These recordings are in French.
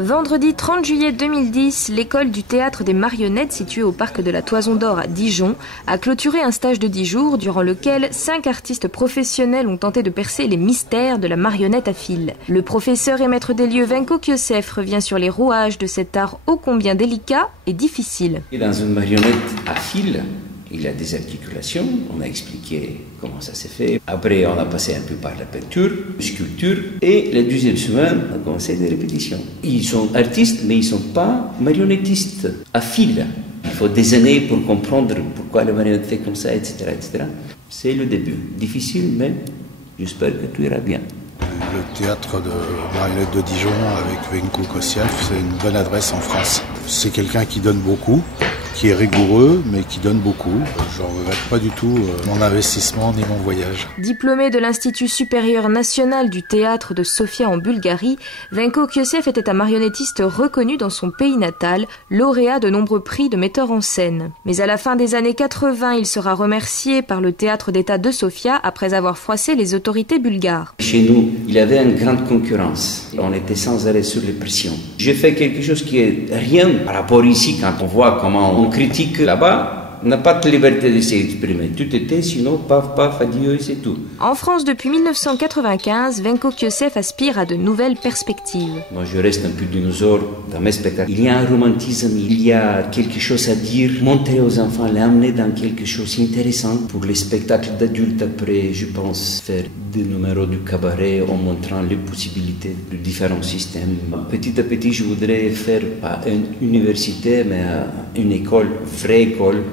Vendredi 30 juillet 2010, l'école du théâtre des marionnettes située au parc de la Toison d'Or à Dijon a clôturé un stage de 10 jours durant lequel 5 artistes professionnels ont tenté de percer les mystères de la marionnette à fil. Le professeur et maître des lieux Venko Kiosef revient sur les rouages de cet art ô combien délicat et difficile. Dans une marionnette à fil, il y a des articulations, on a expliqué comment ça s'est fait. Après, on a passé un peu par la peinture, la sculpture, et la deuxième semaine, on a commencé des répétitions. Ils sont artistes, mais ils ne sont pas marionnettistes à fil. Il faut des années pour comprendre pourquoi la marionnette fait comme ça, etc., etc. C'est le début. Difficile, mais j'espère que tout ira bien. Le théâtre de marionnettes de Dijon avec Venko Kiosef, c'est une bonne adresse en France. C'est quelqu'un qui donne beaucoup, qui est rigoureux, mais qui donne beaucoup. Je ne regrette pas du tout mon investissement ni mon voyage. Diplômé de l'Institut supérieur national du théâtre de Sofia en Bulgarie, Venko Kiosef était un marionnettiste reconnu dans son pays natal, lauréat de nombreux prix de metteur en scène. Mais à la fin des années 80, il sera remercié par le théâtre d'État de Sofia après avoir froissé les autorités bulgares. Chez nous, il y avait une grande concurrence. On était sans arrêt sur les pressions. J'ai fait quelque chose qui est rien par rapport ici, quand on voit comment on critique là-bas. On n'a pas de liberté de s'exprimer. Tout était, sinon, paf, paf, adieu, et c'est tout. En France, depuis 1995, Venko Kiosef aspire à de nouvelles perspectives. Moi, je reste un peu dinosaure dans mes spectacles. Il y a un romantisme, il y a quelque chose à dire, montrer aux enfants, les amener dans quelque chose d'intéressant. Pour les spectacles d'adultes, après, je pense faire des numéros du cabaret en montrant les possibilités de différents systèmes. Petit à petit, je voudrais faire, pas une université, mais une école, vraie école,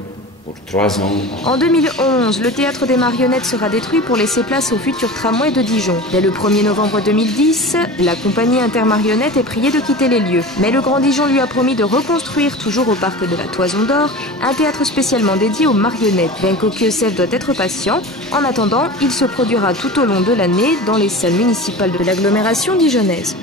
pour 3 ans. En 2011, le théâtre des marionnettes sera détruit pour laisser place au futur tramway de Dijon. Dès le 1er novembre 2010, la compagnie Intermarionnettes est priée de quitter les lieux. Mais le Grand Dijon lui a promis de reconstruire, toujours au parc de la Toison d'Or, un théâtre spécialement dédié aux marionnettes. Venko Kiosef doit être patient. En attendant, il se produira tout au long de l'année dans les salles municipales de l'agglomération dijonnaise.